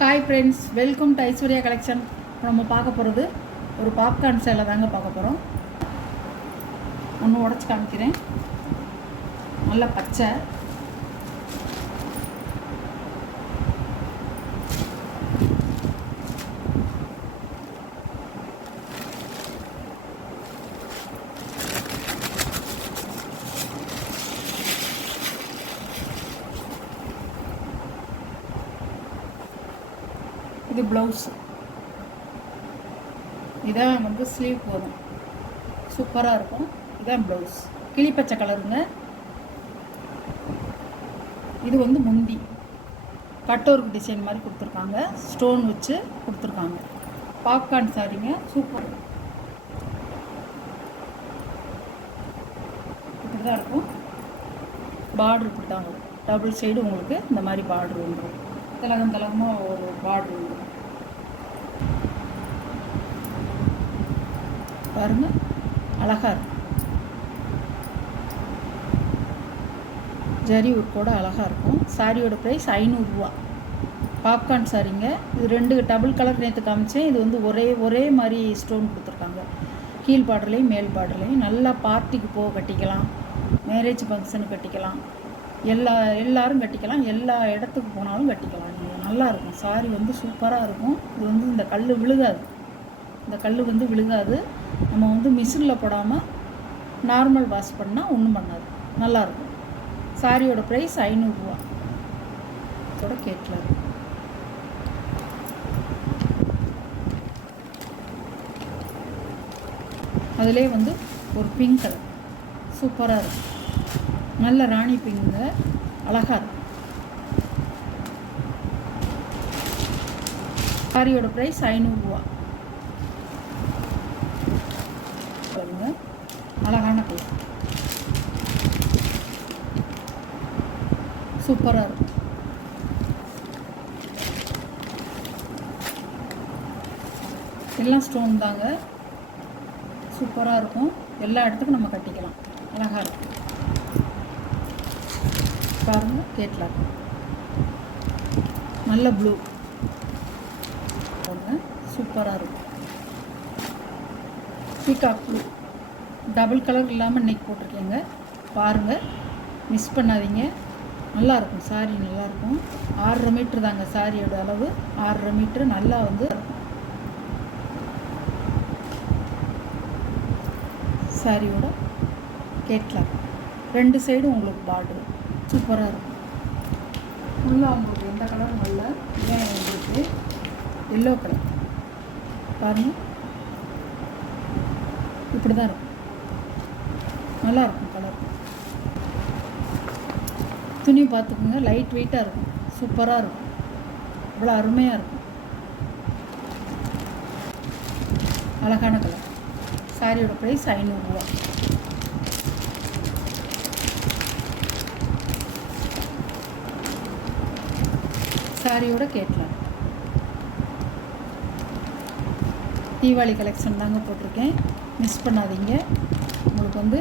Hi friends, welcome to Aishwarya collection. நம்ம பார்க்க போகிறது ஒரு பாப்கார்ன் சேலை தாங்க பார்க்க போகிறோம். ஒன்று உடச்சி காமிக்கிறேன். நல்ல பச்சை, இது ப்ளவுஸ். இதான் வந்து ஸ்லீவ் போதும், சூப்பராக இருக்கும். இதான் ப்ளவுஸ், கிளிப்பச்சை கலருங்க. இது வந்து முந்தி கட்டோருக்கு டிசைன் மாதிரி கொடுத்துருக்காங்க, ஸ்டோன் வச்சு கொடுத்துருக்காங்க. பாப்கார்ன் சாரிங்க, சூப்பர். இப்படி தான் இருக்கும். பார்டர் இப்படி தான் வரும், டபுள் சைடு உங்களுக்கு இந்த மாதிரி பார்டர் வந்துடும். தலகமாக ஒரு பார்டர் வந்துடும் பாருங்க, அழகாக இருக்கும். ஜரி ஒர்க்கோட அழகாக இருக்கும். சாரியோட ப்ரைஸ் 500 ரூபா. பாப்கார்ன் சாரிங்க. இது ரெண்டு டபுள் கலர் நேற்று காமிச்சேன். இது வந்து ஒரே மாதிரி ஸ்டோன் கொடுத்துருக்காங்க. கீழ் பார்டர்லையும் மேல் பார்டர்லையும். நல்லா பார்ட்டிக்கு போக கட்டிக்கலாம், மேரேஜ் ஃபங்க்ஷனுக்கு கட்டிக்கலாம், எல்லாரும் கட்டிக்கலாம், எல்லா இடத்துக்கு போனாலும் கட்டிக்கலாம். நீங்கள் நல்லாயிருக்கும். சாரி வந்து சூப்பராக இருக்கும். இது வந்து இந்த கல் விழுகாது, இந்த கல் வந்து விழுகாது. நம்ம வந்து மிஷினில் போடாமல் நார்மல் வாஷ் பண்ணால் ஒன்றும் பண்ணாது, நல்லாயிருக்கும். சாரியோட ப்ரைஸ் 500 ரூபா. இதோட கேட்கல. அதிலே வந்து ஒரு பிங்க் கலர் சூப்பராக இருக்கும். நல்ல ராணி பிங்கு, அழகாக இருக்கும். சாரியோட ப்ரைஸ் 500 ரூபா. பாருங்க, அழகான கலர், சூப்பராக இருக்கும். எல்லாம் ஸ்டோன் தாங்க, சூப்பராக இருக்கும். எல்லா இடத்துக்கும் நம்ம கட்டிக்கலாம், அழகாக இருக்கும். பாருங்க, கேட்கலாம். நல்ல ப்ளூ பாருங்க, சூப்பராக இருக்கும். பீகாக் ப்ளூ, டபுள் கலர் இல்லாமல் இன்றைக்கி போட்டிருக்கேங்க. பாருங்கள், மிஸ் பண்ணாதீங்க. நல்லாயிருக்கும். சாரி நல்லாயிருக்கும். 6.5 மீட்ரு தாங்க சாரியோட அளவு, 6.5 மீட்ரு. நல்லா வந்து சாரியோட கேட்கலாம். ரெண்டு சைடும் உங்களுக்கு பார்டர் சூப்பராக இருக்கும். ஃபுல்லாக உங்களுக்கு எந்த கலரும் நல்ல இதான் உங்களுக்கு எல்லோ கலர். பாருங்கள், இப்படி தான் இருக்கும். நல்லாயிருக்கும் கலர். துணி பார்த்துக்குங்க, லைட் வெயிட்டாக இருக்கும், சூப்பராக இருக்கும். இவ்வளோ அருமையாக இருக்கும். அழகான கலர். சாரியோட ப்ரைஸ் 500 ரூபா. சாரியோட கேட்கலாம். தீபாவளி கலெக்ஷன் தாங்க போட்டிருக்கேன், மிஸ் பண்ணாதீங்க. உங்களுக்கு வந்து